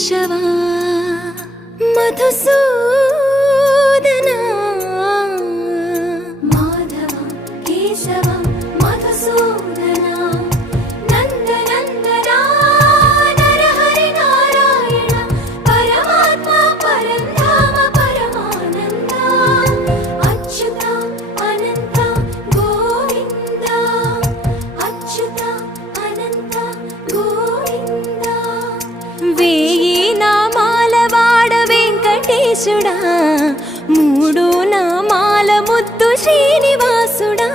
కేశవా మధుసూదనా మాధవ కేశవ మధుసూదనా నందనందనా నరహరి నారాయణ పరమాత్మ పరంధామ పరమానంద అచ్యుత అనంత గోవింద అచ్యుత అనంత గోవింద వేయి నామాల వాడ వెంకటేశుడా మూడు నామాల ముద్దు శ్రీనివాసుడా